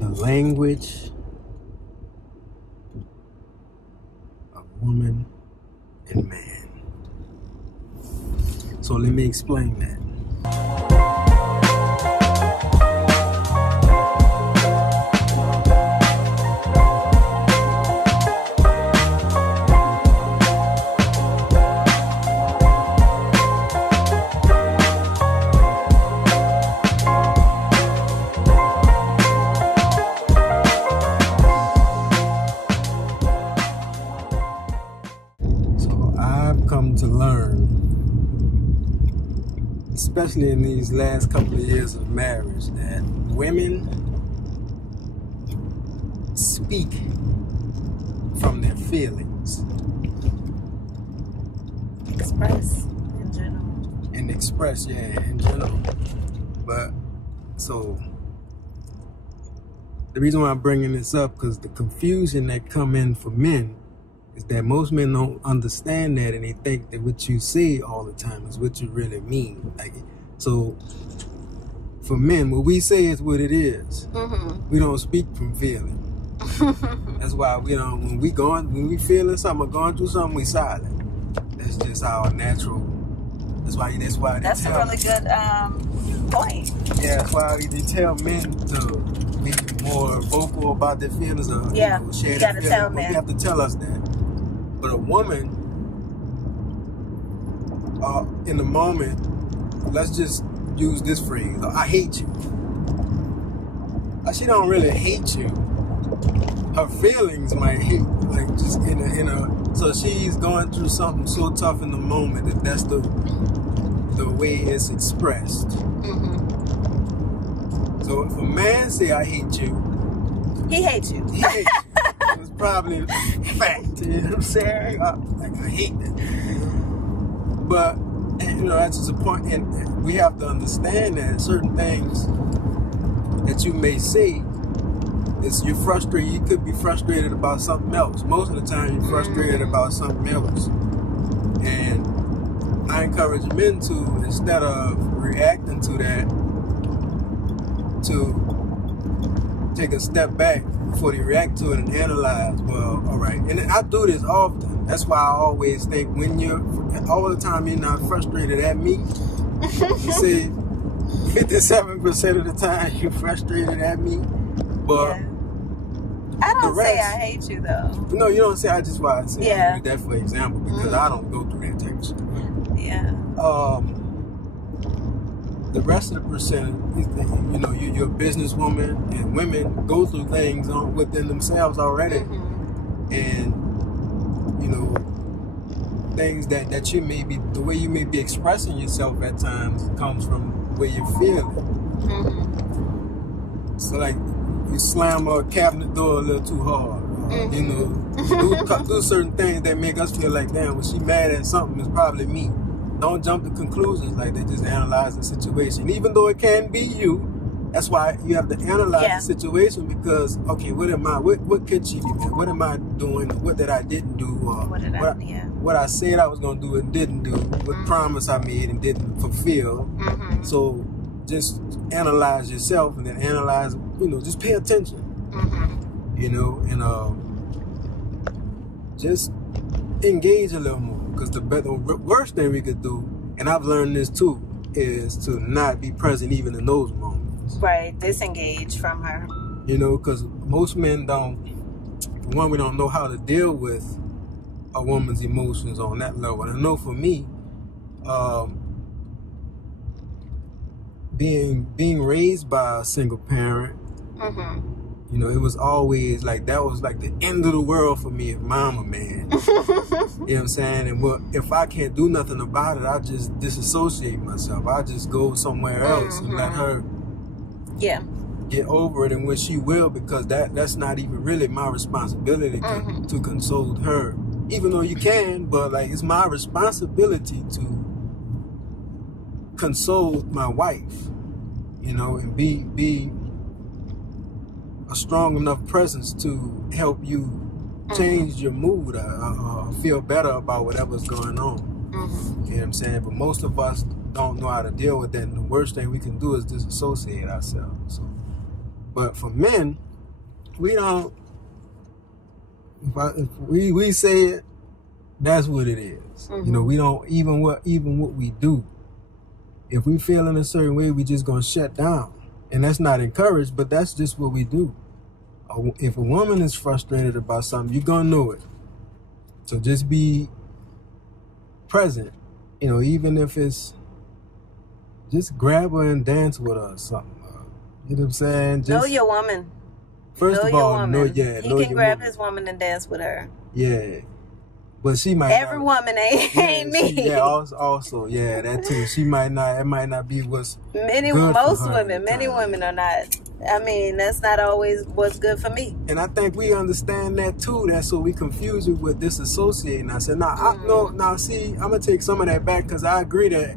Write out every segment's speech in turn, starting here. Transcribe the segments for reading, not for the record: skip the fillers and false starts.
the language of woman and man. So let me explain that. Come to learn, especially in these last couple of years of marriage, that women speak from their feelings. Express in general. And express, yeah, in general. But, so, the reason why I'm bringing this up, because the confusion that come in for men is that most men don't understand that, and they think that what you say all the time is what you really mean. Like, so for men, what we say is what it is. Mm-hmm. We don't speak from feeling. That's why we don't. When we feeling something or going through something, we silent. That's just our natural. That's why. That's a really good point. Yeah, that's why they tell men to be more vocal about their feelings. Or, yeah, share you gotta tell men. You have to tell us that. But a woman, in the moment, let's just use this phrase, I hate you. She don't really hate you. Her feelings might hate, like just in a, so she's going through something so tough in the moment that's the way it's expressed. Mm-hmm. So if a man say, I hate you, he hates you. He hates you. It's probably a fact, you know what I'm saying? I hate that. But, that's just a point. And we have to understand that certain things that you may say, you're frustrated. You could be frustrated about something else. Most of the time, you're frustrated about something else. And I encourage men to, instead of reacting to that, to take a step back before they react to it and analyze, well, all right. And I do this often. That's why I always think all the time you're not frustrated at me. You say 57% of the time you're frustrated at me. But yeah. I don't say I hate you though. No, you don't say I just why I say I use that for example because I don't go through that type of shit. Yeah. The rest of the percentage, you're a businesswoman, and women go through things within themselves already, and things that you may be, the way you may be expressing yourself at times comes from where you're feeling. So like you slam a cabinet door a little too hard, do certain things that make us feel like, damn, when she mad at something, it's probably me. Don't jump to conclusions like that. Just analyze the situation. Even though it can be you, that's why you have to analyze the situation because, okay, what could she be doing? What am I doing? What that I didn't do? Or what I said I was going to do and didn't do? What promise I made and didn't fulfill? So just analyze yourself and then analyze, just pay attention. And just engage a little more. Because the worst thing we could do, and I've learned this too, is to not be present even in those moments. Right, disengage from her. Because most men we don't know how to deal with a woman's emotions on that level. And I know for me, being raised by a single parent, it was always like, that was like the end of the world for me if mama, man. You know what I'm saying? And if I can't do nothing about it, I just disassociate myself. I just go somewhere else and let her get over it, and when she will, because that's not even really my responsibility to console her. Even though you can, but like it's my responsibility to console my wife, and be a strong enough presence to help you change your mood or feel better about whatever's going on. You know what I'm saying? But most of us don't know how to deal with that, and the worst thing we can do is disassociate ourselves. So But for men, we don't. If we say it, that's what it is. You know, we don't even what we do. If we feel in a certain way, we just gonna shut down, and that's not encouraged. But that's just what we do. If a woman is frustrated about something, you're gonna know it. So just be present. You know, even if it's just grab her and dance with her or something. You know what I'm saying? Just, know your woman. First know of all, your woman. he can grab his woman and dance with her. Yeah. But she might Every woman ain't me. Also, yeah, that too. She might not, it might not be what's most women, many women are not. I mean, that's not always what's good for me. And I think we understand that too. That's so we confuse it with disassociating. I said, see, I'm going to take some of that back because I agree that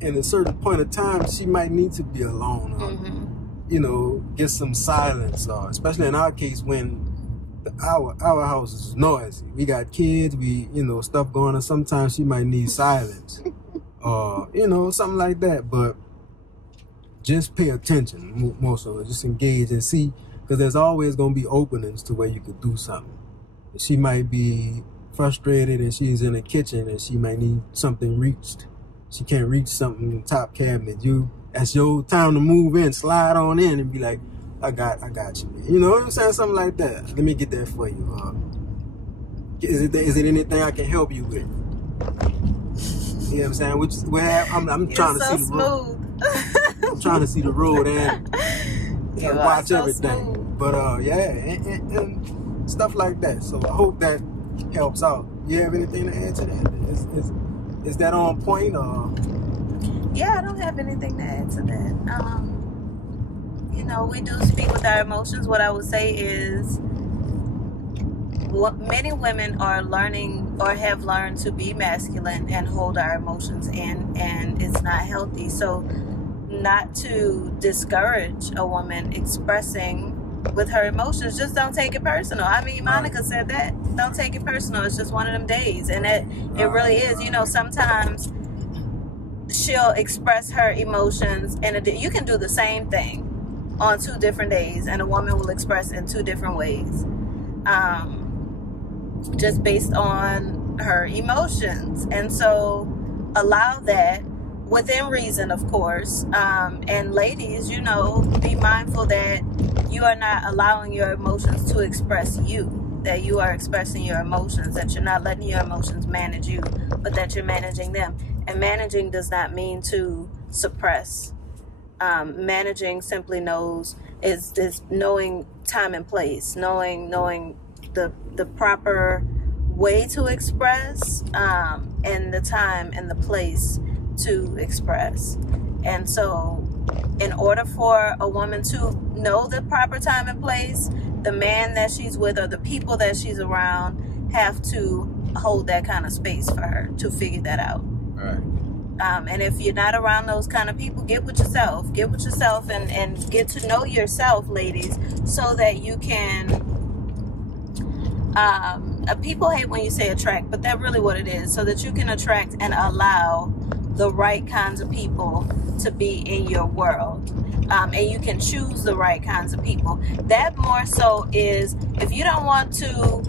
in a certain point of time, she might need to be alone. You know, get some silence, especially in our case when our house is noisy. We got kids, stuff going on. Sometimes she might need silence, something like that. But just pay attention more so. Just engage and see, because there's always going to be openings to where you could do something. She might be frustrated and she's in the kitchen and she might need something reached. She can't reach something in the top cabinet. That's your time to move in, slide on in and be like, I got you, man. You know what I'm saying? Something like that. Let me get that for you. Is it anything I can help you with? You know what I'm saying? I'm trying to see the road. I'm trying to see the road and watch everything. Smooth. But and stuff like that. So I hope that helps out. You have anything to add to that? Is that on point or? Yeah, I don't have anything to add to that. We do speak with our emotions. What I would say is many women are learning or have learned to be masculine and hold our emotions in, and it's not healthy. So not to discourage a woman expressing with her emotions, just don't take it personal. I mean, Monica said that. Don't take it personal. It's just one of them days. And it really is. Sometimes she'll express her emotions and you can do the same thing on 2 different days, and a woman will express in 2 different ways, just based on her emotions. And so allow that within reason, of course. And ladies, be mindful that you are not allowing your emotions to express you, that you are expressing your emotions, that you're not letting your emotions manage you, but that you're managing them. And managing does not mean to suppress. Managing simply is knowing time and place, knowing the proper way to express, and the time and the place to express. And so in order for a woman to know the proper time and place, the man that she's with or the people that she's around have to hold that kind of space for her to figure that out. Right. And if you're not around those kind of people, get with yourself and get to know yourself, ladies, so that you can, people hate when you say attract, but that's really what it is, so that you can attract and allow the right kinds of people to be in your world. And you can choose the right kinds of people. That more so is, if you don't want to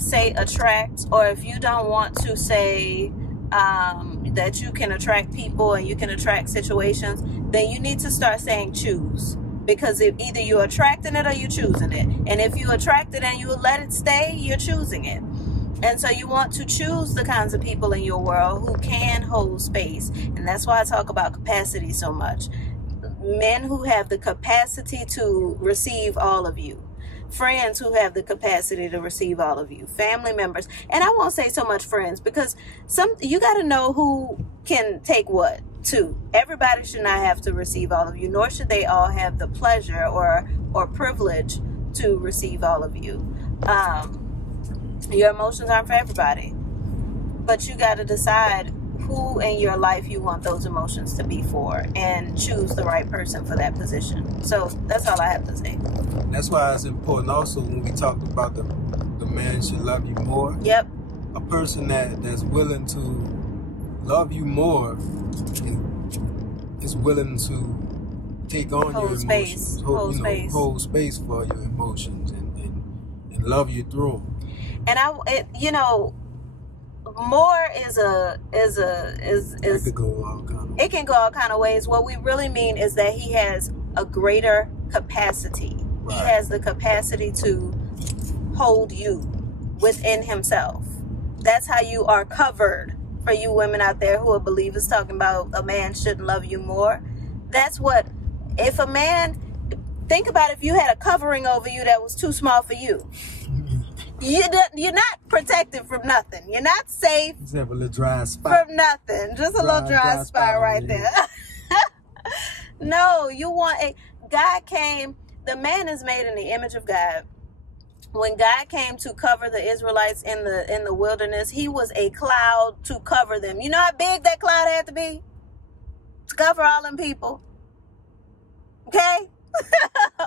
say attract, or if you don't want to say that you can attract people and you can attract situations, then you need to start saying choose. Because if either you're attracting it or you're choosing it. And if you attract it and you let it stay, you're choosing it. And so you want to choose the kinds of people in your world who can hold space. And that's why I talk about capacity so much. Men who have the capacity to receive all of you. Friends who have the capacity to receive all of you. Family members. And I won't say so much friends, because you got to know who can take what too. Everybody should not have to receive all of you, nor should they all have the pleasure or privilege to receive all of you. Your emotions aren't for everybody, but you got to decide who in your life you want those emotions to be for, and choose the right person for that position. So that's all I have to say. That's why it's important also when we talk about the man should love you more. Yep. A person that's willing to love you more is willing to take on your emotions, hold space for your emotions, and love you through them. And more it can go all kind of ways. What we really mean is that he has a greater capacity. Right. He has the capacity to hold you within himself. That's how you are covered. For you women out there who are believers talking about a man shouldn't love you more. That's what, if a man, think about if you had a covering over you that was too small for you. You're not protected from nothing. You're not safe. Except a little dry spot. From nothing. Just a little dry spot right there. No, you want God came, the man is made in the image of God. When God came to cover the Israelites in the wilderness, he was a cloud to cover them. You know how big that cloud had to be? To cover all them people. Okay?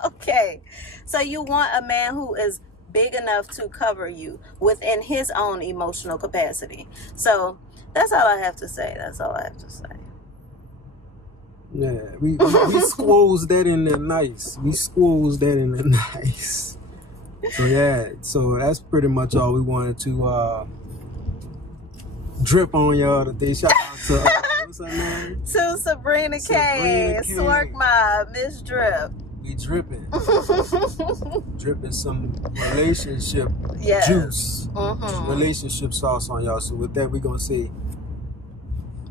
Okay. So you want a man who is big enough to cover you within his own emotional capacity. So that's all I have to say. That's all I have to say. Yeah, we squoze that in there nice. We squoze that in there nice. So yeah, so that's pretty much all we wanted to drip on y'all today. Shout out to what's her name? To Sabrina K, Swerk Mob, Miss Drip. We dripping. Dripping some relationship juice. Relationship sauce on y'all. So with that, we're gonna say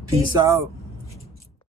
peace out.